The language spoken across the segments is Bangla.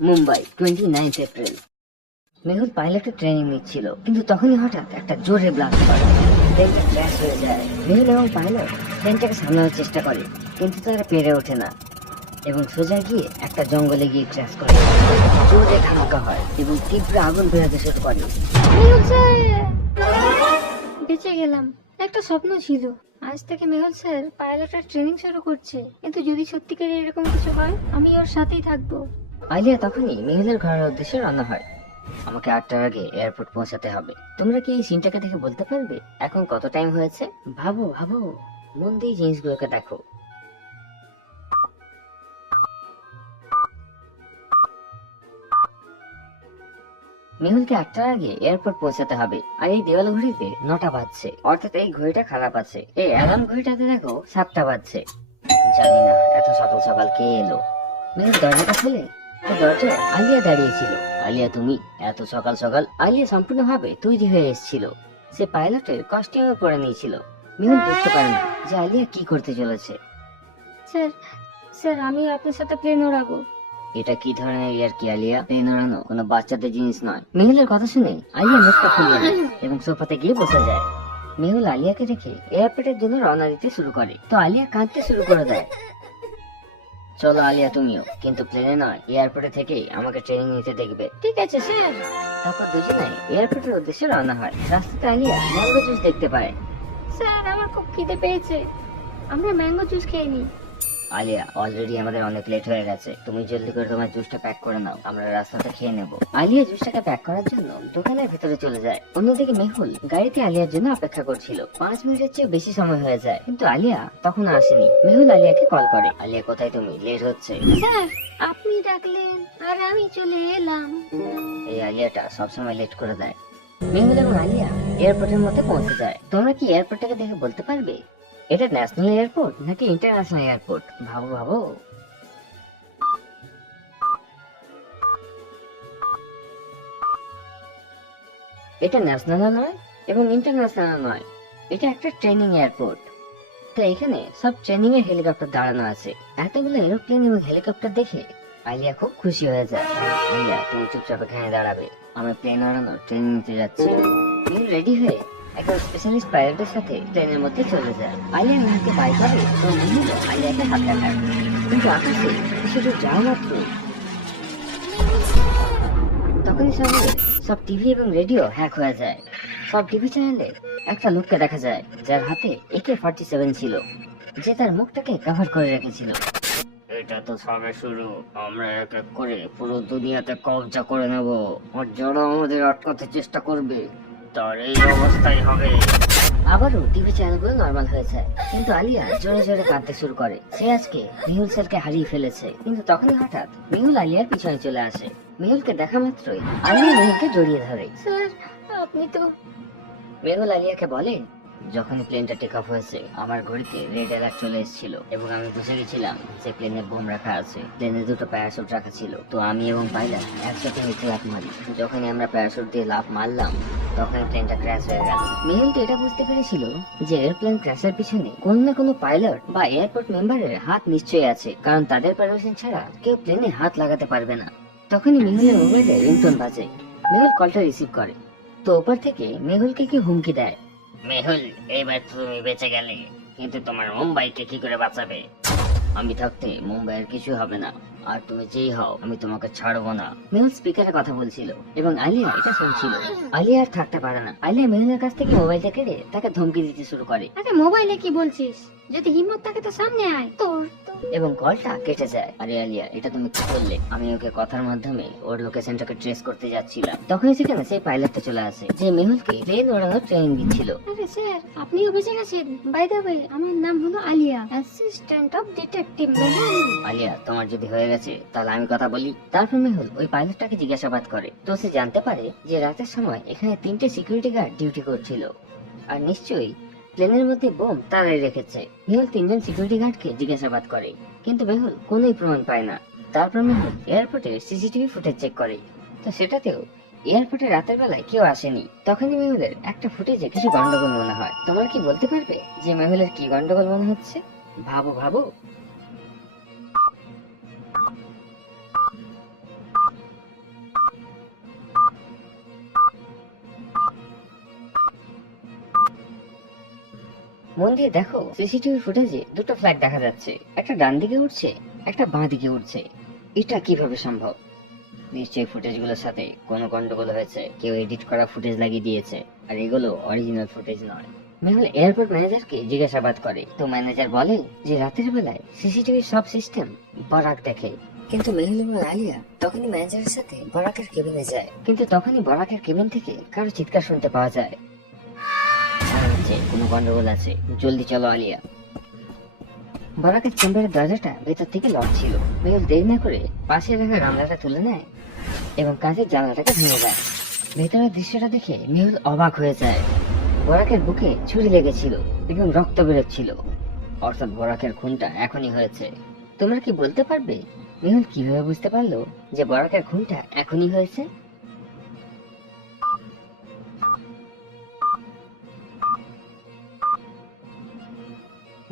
Mumbai twenty ninth April Mehul পাইলটের training নিচ্ছিল, কিন্তু তখনই হঠাৎ একটা জোরে ব্লাস্ট করে। প্লেনটা ক্র্যাশ হয়ে যায়। মেহুল এবং পাইলট প্লেনটাকে সামলানোর চেষ্টা করে, কিন্তু তারা পেরে ওঠে না। এবং সোজা গিয়ে একটা জঙ্গলে গিয়ে ক্র্যাশ করে। জোরে ধামাকা হয় এবং তীব্র আগুন বেরোতে শুরু করে। বেঁচে গেলাম। একটা স্বপ্ন ছিল। আজ থেকে মেহুল স্যার পাইলটের ট্রেনিং শুরু করছে। কিন্তু যদি সত্যিকার এরকম কিছু হয়, আমি ওর সাথেই থাকব। আলিয়া তখনই মেহুলের ঘরের উদ্দেশ্যে রান্না হয়। আমাকে আটটার আগে এয়ারপোর্ট পৌঁছাতে হবে। তোমরা কি এই সিনটাকে দেখে বলতে পারবে? এখন কত টাইম হয়েছে? ভাবো ভাবো। মন দিয়ে জিনিসগুলোকে দেখো। মেহুলকে আটটার আগে এয়ারপোর্ট পৌঁছাতে হবে। আর এই দেওয়াল ঘড়িতে নটা বাজছে। অর্থাৎ এই ঘড়িটা খারাপ আছে। এই অ্যালার্ম ঘড়িটাতে দেখো সাতটা বাজছে। জানি না, এত সকাল সকাল কে এলো? মেহুল দরজাটা খুলে দরজায় আলিয়া দাঁড়িয়েছিল। আলিয়া তুমি? এত সকাল সকাল আলিয়া সম্পূর্ণভাবে তৈরি হয়ে এসেছিল। সে পাইলটের কস্টিউমে পরে নিয়েছিল। মেহুল বুঝতে পারে না যে আলিয়া কি করতে চলেছে। স্যার স্যার আমি আপনার সাথে প্লেন ওড়াবো। এটা কি ধরনের ইয়ার কি আলিয়া? প্লেন ওড়ানো কোনো বাচ্চাদের জিনিস নয়। মেহুলের কথা শুনে আলিয়া মুখটা নেয় এবং সোফাতে গিয়ে বসে যায়। মেহুল আলিয়াকে রেখে এয়ারপোর্টের জন্য রওনা দিতে শুরু করে। তো আলিয়া কাঁদতে শুরু করে দেয়। চলো আলিয়া, তুমিও। কিন্তু প্লেনে নয় এয়ারপোর্টে থেকেই আমাকে ট্রেনিং নিতে দেখবে। ঠিক আছে, স্যার। তারপর দুজনে এয়ারপোর্টের উদ্দেশ্যে রওনা হয়। রাস্তাতে আলিয়া ম্যাঙ্গো জুস দেখতে পায়। স্যার, আমার খুব খিদে পেয়েছে। আমরা ম্যাঙ্গো জুস খেয়ে নিই। আলিয়া অলরেডি আমাদের অনেক লেট হয়ে গেছে। তুমি জলদি করে তোমার জুসটা প্যাক করে নাও আমরা রাস্তাতে খেয়ে নেব। আলিয়া জুসটাকে প্যাক করার জন্য দোকানের ভেতরে চলে যায়। অন্যদিকে মেহুল গাড়িতে আলিয়ার জন্য অপেক্ষা করছিল। পাঁচ মিনিটের চেয়ে বেশি সময় হয়ে যায়। কিন্তু আলিয়া তখন আসেনি। মেহুল আলিয়াকে কল করে আলিয়া কোথায় তুমি? লেট হচ্ছে। স্যার আপনি ডাকলেন আর আমি চলে এলাম। এই আলিয়াটা সবসময় লেট করে দেয়। মেহুল এবং আলিয়া এয়ারপোর্টের মধ্যে পৌঁছে যায়। তোমরা কি এয়ারপোর্টটাকে দেখে বলতে পারবে? এটা ন্যাশনাল এয়ারপোর্ট নাকি ইন্টারন্যাশনাল এয়ারপোর্ট ভাবো ভাবো। এটা ন্যাশনাল নয় এবং ইন্টারন্যাশনাল নয়। এটা একটা ট্রেনিং এয়ারপোর্ট তো এখানে সব ট্রেনিং এর হেলিকপ্টার দাঁড়ানো আছে। এতগুলো এরোপ্লেন এবং হেলিকপ্টার দেখে আলিয়া খুব খুশি হয়ে যায়। আলিয়া, তুমি চুপচাপ এখানে দাঁড়াবে। আমি প্লেন ওড়ানোর ট্রেনিং নিতে যাচ্ছি। রেডি হয়ে একজন স্পেশালিস্ট পাইলটের সাথে ট্রেনের মধ্যে চলে যায়। আলিয়া মেহুলকে বাই করে তো মেহুল আলিয়াকে হাত দেখায় কিন্তু আকাশে শুধু যাওয়া মাত্র। তখনই সামনে সব টিভি এবং রেডিও হ্যাক হয়ে যায়। সব টিভি চ্যানেলে একটা লোককে দেখা যায়, যার হাতে একে ফর্টি সেভেন ছিল, যে তার মুখটাকে কভার করে রেখেছিল। এটা তো সবে শুরু। আমরা এক এক করে পুরো দুনিয়াতে কবজা করে নেব। আর যারা আমাদের আটকাতে চেষ্টা করবে তার এই অবস্থাই হবে। আবারও টিভি চ্যানেলগুলো নর্মাল হয়ে যায় কিন্তু আলিয়া জোরে জোরে কাঁদতে শুরু করে। সে আজকে মেহুল স্যারকে হারিয়ে ফেলেছে। কিন্তু তখনই হঠাৎ মেহুল আলিয়ার পিছনে চলে আসে। মেহুলকে দেখা মাত্রই আলিয়া মেহুলকে জড়িয়ে ধরে। স্যার আপনি তো মেহুল আলিয়াকে বলে যখনই প্লেনটা টেক অফ হয়েছে, আমার ঘড়িতে রেড অ্যালার্ট চলে এসেছিল এবং আমি বুঝে গেছিলাম যে প্লেনে বোম রাখা আছে। প্লেনে দুটো প্যারাশুট রাখা ছিল। তো আমি এবং পাইলট একসাথে নিচে লাফ মারি। যখনই আমরা প্যারাশুট দিয়ে লাফ মারলাম, তখনই প্লেনটা ক্র্যাশ হয়ে গেল। মেহুল তো এটা বুঝতে পেরেছিল যে এয়ারপ্লেন ক্র্যাশের পিছনে কোনো না কোনো পাইলট বা এয়ারপোর্ট মেম্বারের হাত নিশ্চয়ই আছে, কারণ তাদের পারমিশন ছাড়া কেউ প্লেনে হাত লাগাতে পারবে না। তখনই মেহুলের মোবাইলে রিংটোন বাজে। মেহুল কলটা রিসিভ করে। তো ওপর থেকে মেহুলকে কি হুমকি দেয়? মেহুল এবার তুমি বেঁচে গেলে, কিন্তু তোমার মুম্বাইকে কি করে বাঁচাবে? আমি থাকতে মুম্বাইয়ের কিছু হবে না, আর তুমি যেই হও, আমি তোমাকে ছাড়বো না। মেহুল স্পিকারে কথা বলছিল, এবং আলিয়া এটা শুনছিল। আলিয়া আর থাকতে পারে না। আলিয়া মেহুলের কাছ থেকে মোবাইলটা কেড়ে তাকে ধমকি দিতে শুরু করে। আরে, মোবাইলে কি বলছিস? যদি হিম্মত থাকে তো সামনে আয়। তোর। তো এবং কলটা কেটে যায়। আরে আলিয়া এটা তুমি কি করলে আমি ওকে কথার মাধ্যমে ওর লোকেশনটাকে ট্রেস করতে যাচ্ছিলাম। তখনই সেখানে সেই পাইলটটা চলে আসে? যে মেহুলকে প্লেন ওড়ানোর ট্রেনিং দিচ্ছিল। আরে স্যার আপনিও বেঁচে গেছেন। বাই দ্য ওয়ে আমার নাম হলো Aliya. Assistant of detective Mehul Aliya তোমার যদি হয়ে গেছে তাহলে আমি কথা বলি। তারপর মেহুল ওই পাইলটটাকে জিজ্ঞাসাবাদ করে। তো সে জানতে পারে যে রাতের সময় এখানে তিনটে সিকিউরিটি গার্ড ডিউটি করছিল। আর নিশ্চয়ই প্লেনের মধ্যে বোম তারাই রেখেছে। মেহুল তিনজন সিকিউরিটি গার্ডকে জিজ্ঞাসাবাদ করে। কিন্তু মেহুল কোনোই প্রমাণ পায় না। তারপর মেহুল এয়ারপোর্টে সিসিটিভি ফুটেজ চেক করে। তো সেটাতেও এয়ারপোর্টে রাতের বেলায় কেউ আসেনি। তখনই মেহুলের একটা ফুটেজে কিছু গন্ডগোল মনে হয়। তোমার কি বলতে পারবে যে মেহুলের কি গন্ডগোল মনে হচ্ছে? ভাবো ভাবো। মন দিয়ে দেখো সিসিটিভি ফুটেজে দুটো ফ্ল্যাগ দেখা যাচ্ছে। একটা ডান দিকে উঠছে, একটা বাঁ দিকে উঠছে। এটা কীভাবে সম্ভব? নিশ্চয়ই ফুটেজগুলোর সাথে কোনো গন্ডগোল হয়েছে, কেউ এডিট করা ফুটেজ লাগিয়ে দিয়েছে, আর এগুলো অরিজিনাল ফুটেজ নয়। মেহুল এয়ারপোর্ট ম্যানেজারকে জিজ্ঞাসাবাদ করে। তো ম্যানেজার বলে যে রাতের বেলায় সিসিটিভি সব সিস্টেম বরাক দেখে। কিন্তু মেহুল এবং আলিয়া তখনই ম্যানেজারের সাথে বরাকের কেবিনে যায়। কিন্তু তখনই বরাকের কেবিন থেকে কারও চিৎকার শুনতে পাওয়া যায়। হচ্ছে কোনো গন্ডগোল আছে। জলদি চলো, আলিয়া। বরাকের চেম্বারের দরজাটা ভেতর থেকে লক ছিল। মেহুল দেরি না করে পাশে রাখা গামলাটা তুলে নেয় এবং কাঁচের জানলাটাকে ভেঙে দেয়। ভেতরের দৃশ্যটা দেখে মেহুল অবাক হয়ে যায়। বরাকের বুকে ছুরি লেগেছিল এবং রক্ত বেরোচ্ছিল। অর্থাৎ বরাকের খুনটা এখনই হয়েছে। তোমরা কি বলতে পারবে? মেহুল কীভাবে বুঝতে পারল যে বরাকের খুনটা এখনই হয়েছে?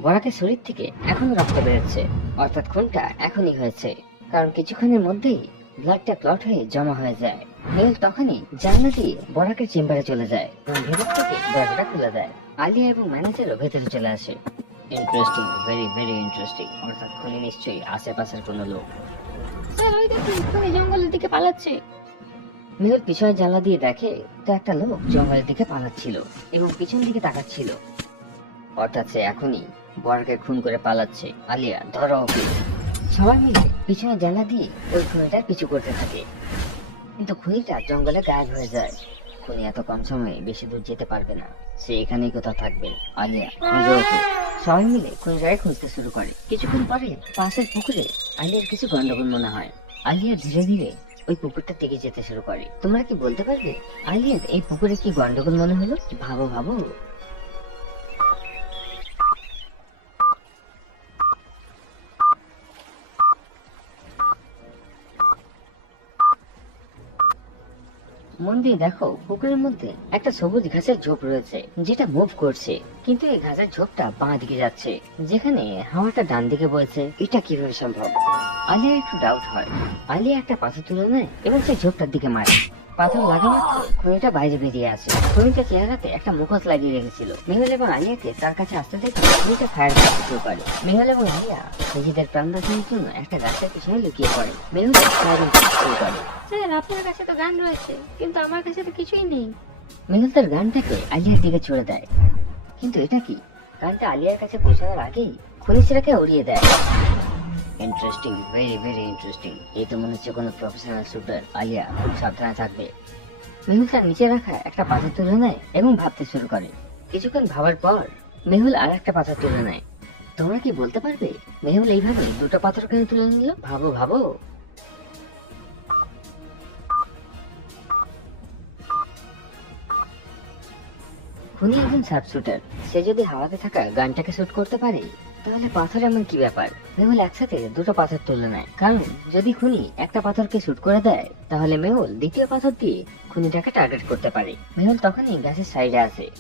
বরাকের শরীর থেকে এখনও রক্ত বেরোচ্ছে। অর্থাৎ খুনটা এখনই হয়েছে। কারণ কিছুক্ষণের মধ্যেই ব্লাডটা ক্লট হয়ে জমা হয়ে যায়। মেহুল তখনই জানলা দিয়ে বরাকের চেম্বারে চলে যায় এবং ভেতর থেকে দরজাটা খুলে দেয়। আলিয়া এবং ম্যানেজারও ভেতরে চলে আসে। ইন্টারেস্টিং ভেরি ভেরি ইন্টারেস্টিং অর্থাৎ খুনি নিশ্চয়ই আশেপাশের কোনো লোক। স্যার ওই দেখুন খুনি জঙ্গলের দিকে পালাচ্ছে। মেহুল পিছনে জানলা দিয়ে দেখে তো একটা লোক জঙ্গলের দিকে পালাচ্ছিল এবং পিছন দিকে তাকাচ্ছিল। অর্থাৎ সে এখনই বরকে খুন করে পালাচ্ছে। আলিয়া, ধরো ওকে। সবাই মিলে পিছনে জানলা দিয়ে ওই খুনিটার পিছু করতে থাকে। কিন্তু খুনিটা জঙ্গলে গায়েব হয়ে যায়। খুনি এত কম সময়ে বেশি দূর যেতে পারবে না। সে এখানেই কোথাও থাকবে। আলিয়া, খুঁজো ওকে। সবাই মিলে খুনিটাকে খুঁজতে শুরু করে। কিছুক্ষণ পরে পাশের পুকুরে আলিয়ার কিছু গন্ডগোল মনে হয়। আলিয়া ধীরে ধীরে ওই পুকুরটা থেকে যেতে শুরু করে। তোমরা কি বলতে পারবে? আলিয়ার এই পুকুরে কি গন্ডগোল মনে হলো? ভাবো ভাবো। মন দিয়ে দেখো, পুকুরের মধ্যে একটা সবুজ ঘাসের ঝোপ রয়েছে, যেটা মুভ করছে। কিন্তু এই ঘাসের ঝোপটা বাঁ দিকে যাচ্ছে, যেখানে হাওয়াটা ডান দিকে বলছে এটা কীভাবে সম্ভব? আলিয়া একটু ডাউট হয়। আলিয়া একটা পাথর তুলে নেয় এবং সেই ঝোপটার দিকে মারে। পাথর লাগা মাত্র বাইরে বেরিয়ে আসে খনিটা চেহারাতে একটা মুখোশ লাগিয়ে রেখেছিল। মেহুল এবং আলিয়াকে তার কাছে আসতে দেখে খনিটা ফায়ার করতে শুরু করে। মেহুল এবং আলিয়া নিজেদের প্রাণ বাঁচানোর জন্য একটা গাছের পিছনে লুকিয়ে পড়ে। মেহুল ফায়ারিং করতে শুরু করে। স্যার আপনার কাছে তো গান রয়েছে কিন্তু আমার কাছে তো কিছুই নেই। মেহুল তার গানটাকে আলিয়ার দিকে ছুড়ে দেয়। কিন্তু এটা কি? গানটা আলিয়ার কাছে পৌঁছানোর আগেই খনিসিরাকে উড়িয়ে দেয়। ইন্টারেস্টিং ভেরি ভেরি ইন্টারেস্টিং এই তো মনে হচ্ছে কোনো প্রফেশনাল শুটার আলিয়া, খুব সাবধানে থাকবে। মেহুল তার নিচে রাখা একটা পাথর তুলে নেয় এবং ভাবতে শুরু করে। কিছুক্ষণ ভাবার পর মেহুল আর একটা পাথর তুলে নেয়। তোমরা কি বলতে পারবে? মেহুল এইভাবে দুটো পাথর কেন তুলে নিল? ভাবো ভাবো। খুনি একজন সাব শুটার সে যদি হাওয়াতে থাকা গানটাকে শুট করতে পারে তাহলে পাথর এমন কি ব্যাপার? মেহুল একসাথে দুটো পাথর তুলে নেয়। কারণ যদি খুনি একটা পাথরকে শুট করে দেয়, তাহলে মেহুল দ্বিতীয় পাথর দিয়ে খুনিটাকে টার্গেট করতে পারে। মেহুল তখনই গাছের সাইডে আসে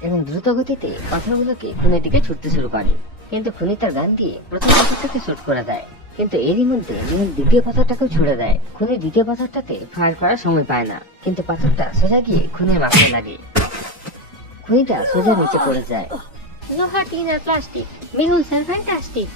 এবং দ্রুত গতিতে পাথরগুলোকে খুনির দিকে ছুটতে শুরু করে। কিন্তু খুনি তার গান দিয়ে প্রথম পাথরটাকে শুট করে দেয়। কিন্তু এরই মধ্যে মেহুল দ্বিতীয় পাথরটাকেও ছুড়ে দেয়। খুনি দ্বিতীয় পাথরটাতে ফায়ার করার সময় পায় না। কিন্তু পাথরটা সোজা গিয়ে খুনের মাথায় লাগে। খুনিটা সোজা নিচে পড়ে যায়। লোহা টিন আর plastic Mehul sir fantastic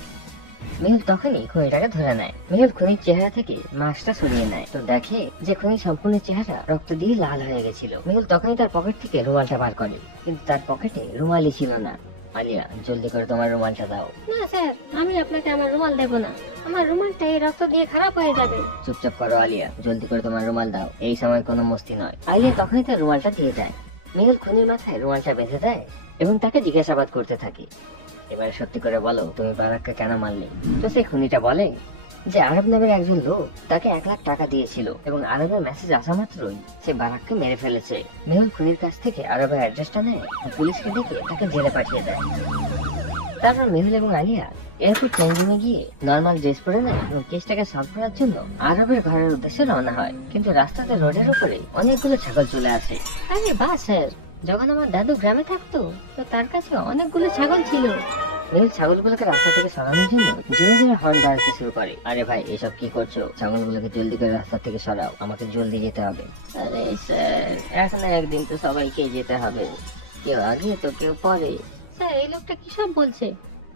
Mehul তখনই খুনিটাকে ধরে নেয়। মেহুল খুনির চেহারা থেকে মাস্কটা সরিয়ে নেয়। তো দেখে যে খুনির সম্পূর্ণ চেহারা রক্ত দিয়ে লাল হয়ে গেছিল। মেহুল তখনই তার পকেট থেকে রুমালটা বার করে। কিন্তু তার পকেটে রুমালই ছিল না। আলিয়া জলদি করে তোমার রুমালটা দাও। না স্যার আমি আপনাকে আমার রুমাল দেব না। আমার রুমালটা এই রক্ত দিয়ে খারাপ হয়ে যাবে। চুপচাপ করো আলিয়া। জলদি করে তোমার রুমাল দাও। এই সময় কোনো মস্তি নয়। আলিয়া তখনই তার রুমালটা দিয়ে দেয় মেহুল খুনির মাথায় রুমালটা বেঁধে দেয় এবং তাকে জিজ্ঞাসাবাদ করতে থাকে। এবারে সত্যি করে বলো, তুমি বারাককে কেন মারলে? তো সেই খুনিটা বলে যে আরব নামের একজন লোক তাকে এক লাখ টাকা দিয়েছিল এবং আরবের মেসেজ আসা মাত্রই সে বারাককে মেরে ফেলেছে। মেহুল খুনির কাছ থেকে আরবের অ্যাড্রেসটা নেয় পুলিশকে ডেকে তাকে জেলে পাঠিয়ে দেয়। তারপর মেহুল এবং আলিয়া এয়ারপোর্ট চেঞ্জিংয়ে গিয়ে নর্মাল ড্রেস পরে নেয় এবং কেসটাকে সলভ করার জন্য আরবের ঘরের উদ্দেশ্যে রওনা হয়। কিন্তু রাস্তাতে রোডের উপরে অনেকগুলো ছাগল চলে আসে। আরে বাহ, স্যার। যখন আমার দাদু গ্রামে থাকতো, তো তার কাছে অনেকগুলো ছাগল ছিল। মেহুল ছাগলগুলোকে রাস্তা থেকে সরানোর জন্য জোরে জোরে হর্ন বাজাতে শুরু করে। আরে ভাই, এসব কি করছ? ছাগলগুলোকে জলদি করে রাস্তা থেকে সরাও। আমাকে জলদি যেতে হবে। আরে স্যার, এখন একদিন তো সবাইকে যেতে হবে। কেউ আগে, তো কেউ পরে। স্যার, এই লোকটা কি সব বলছে?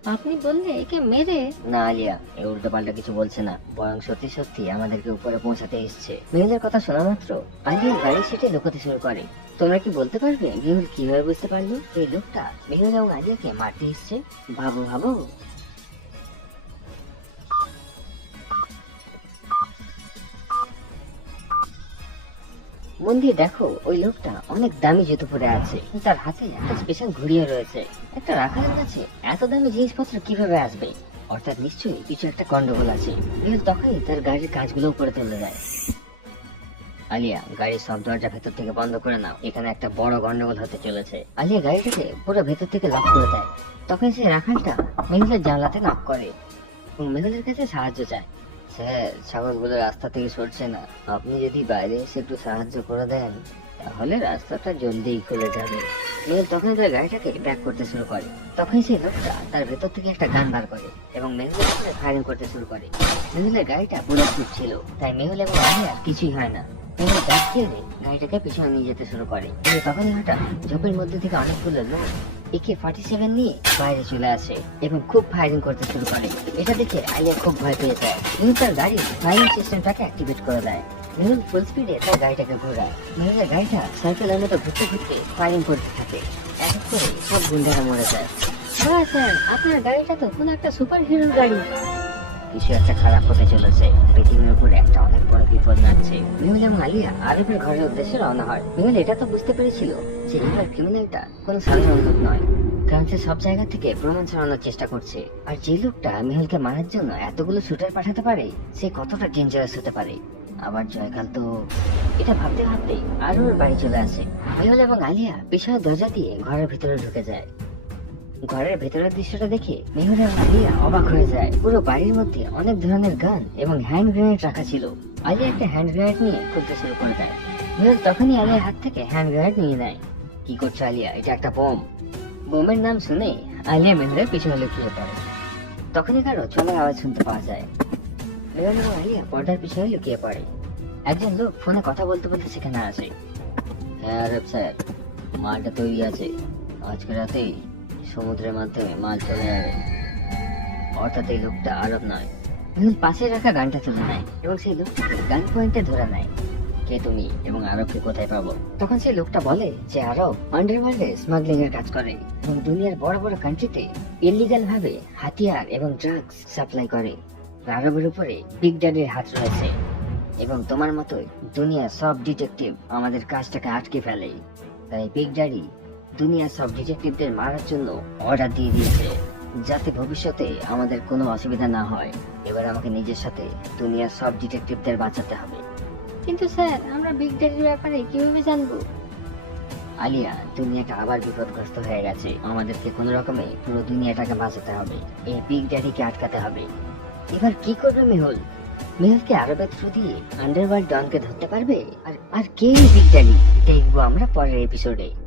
আপনি বললে একে মেরে না আলিয়া এ উল্টো পাল্টা কিছু বলছে না। বরং সত্যি সত্যি আমাদেরকে উপরে পৌঁছাতে এসছে। মেহুলের কথা শোনা মাত্র। আলিয়া গাড়ি সেটে লুকোতে শুরু করে। তোমরা কি বলতে পারবে? মেহুল কীভাবে বুঝতে পারল? এই লোকটা মেহুল এবং আলিয়াকে মারতে এসছে? ভাবো ভাবো মন দিয়ে দেখো, ওই লোকটা অনেক দামি জুতো পরে আছে। তার হাতে একটা স্পেশাল ঘড়িও রয়েছে। একটা রাখালের কাছে এত দামি জিনিসপত্র কীভাবে আসবে? অর্থাৎ নিশ্চয়ই কিছু একটা গন্ডগোল আছে। কিন্তু তখনই তার গাড়ির কাজগুলো উপরে তুলে দেয়। আলিয়া, গাড়ির সব দরজা ভেতর থেকে বন্ধ করে নাও। এখানে একটা বড় গন্ডগোল হতে চলেছে। আলিয়া গাড়িটাকে পুরো ভেতর থেকে লক করে দেয়। তখন সেই রাখালটা মেহুলের জানলাতে নক করে মেহুলের কাছে সাহায্য চায়। স্যার ছাগলগুলো রাস্তা থেকে সরছে না। আপনি যদি বাইরে এসে একটু সাহায্য করে দেন, তাহলে রাস্তাটা জলদিই খুলে যাবে। মেহুল তখন তার গাড়িটাকে ব্যাক করতে শুরু করে। তখন সেই লোকটা তার ভেতর থেকে একটা গান বার করে এবং মেহুলের উপরে ফায়ারিং করতে শুরু করে। মেহুলের গাড়িটা পুরো ছিল, তাই মেহুল এবং আলিয়ার কিছুই হয় না। মেহুল দিয়ে গাড়িটাকে পিছনে নিয়ে যেতে শুরু করে। কিন্তু তখনই হঠাৎ ঝোপের মধ্যে থেকে অনেকগুলো লোক একে ফর্টি সেভেন নিয়ে বাইরে চলে আসে এবং খুব ফায়ারিং করতে শুরু করে। এটা দেখে আলিয়া খুব ভয় পেয়ে যায়। মেহুল তার গাড়ির ফায়ারিং সিস্টেমটাকে অ্যাক্টিভেট করে দেয়। মেহুল ফুল স্পিডে তার গাড়িটাকে ঘোরায়। মেহুলের গাড়িটা সাইকেলের মতো ঘুরতে ঘুরতে ফায়ারিং করতে থাকে। এক করে সব গুন্ডারা মরে যায়। হ্যাঁ স্যার, আপনার গাড়িটা তো কোনো একটা সুপার হিরোর গাড়ি। কিছু একটা খারাপ হতে চলেছে। পৃথিবীর উপরে একটা অনেক বড় বিপদ নাচছে। মেহুল এবং আলিয়া আরিফের ঘরের উদ্দেশ্যে রওনা হয়। মেহুল এটা তো বুঝতে পেরেছিল যে এবার ক্রিমিনালটা কোনো সাধারণ লোক নয়। সে সব জায়গা থেকে প্রমাণ ছড়ানোর চেষ্টা করছে। আর যে লোকটা মেহুলকে মারার জন্য এতগুলো শুটার পাঠাতে পারে, সে কতটা ডেঞ্জারাস হতে পারে? আবার জয়কাল তো এটা ভাবতে ভাবতে আরও বাড়ি চলে আসে। মেহুল এবং আলিয়া পিছনের দরজা দিয়ে ঘরের ভিতরে ঢুকে যায়। ঘরের ভেতরের দৃশ্যটা দেখে এবং আলিয়া অবাক হয়ে যায়। পুরো বাড়ির মধ্যে অনেক ধরনের গান এবং হ্যান্ড গ্রেনেড রাখা ছিল। আলিয়া একটা হ্যান্ড গ্রেনেড নিয়ে খুলতে শুরু করে দেয়। মেহুল তখনই আলিয়ার হাত থেকে হ্যান্ড গ্রেনেড নিয়ে নেয়। কি করছ আলিয়া? এটা একটা বোম। বোমের নাম শুনে আলিয়া মেহুলের পিছনে লুকিয়ে পড়ে। তখনই কারও চলার আওয়াজ শুনতে পাওয়া যায়। মেহুল এবং আলিয়া পর্দার পিছনে লুকিয়ে পড়ে। একজন লোক ফোনে কথা বলতে বলতে সেখানে আসে। হ্যাঁ আরব স্যার, মালটা তৈরি আছে। আজকে রাতেই সমুদ্রের মাধ্যমে মাল চলে যাবে অর্থাৎ এই লোকটা আরব নয় মেহুল পাশে রাখা গানটা তুলে নেয়, এবং সেই লোকটাকে গান পয়েন্টে ধরে নেয়। কে তুমি এবং আরবকে কোথায় পাবো? তখন সেই লোকটা বলে যে আরব আন্ডারওয়ার্ল্ডে স্মাগলিং এর কাজ করে এবং দুনিয়ার বড় বড় কান্ট্রিতে ইলিগাল ভাবে হাতিয়ার এবং ড্রাগস সাপ্লাই করে। আরবের উপরে বিগ ড্যাডির হাত রয়েছে এবং তোমার মতোই দুনিয়ার সব ডিটেকটিভ আমাদের কাজটাকে আটকে ফেলে। তাই বিগ ড্যাডি দুনিয়ার সব ডিটেকটিভদের মারার জন্য অর্ডার দিয়ে দিয়েছে যাতে ভবিষ্যতে আমাদের কোনো অসুবিধা না হয়। এবার আমাকে নিজের সাথে দুনিয়ার সব ডিটেকটিভদের বাঁচাতে হবে। কিন্তু স্যার আমরা বিগ ড্যাডির ব্যাপারে কীভাবে জানব? আলিয়া দুনিয়াটা আবার বিপদগ্রস্ত হয়ে গেছে। আমাদেরকে কোনো রকমে পুরো দুনিয়াটাকে বাঁচাতে হবে। এই বিগ ড্যাডিকে আটকাতে হবে। এবার কি করবে মেহুল? মেহুলকে আরবের থ্রু দিয়ে আন্ডারওয়ার্ল্ড ডনকে ধরতে পারবে? আর আর কে বিগ ড্যাডি দেখব আমরা পরের এপিসোডে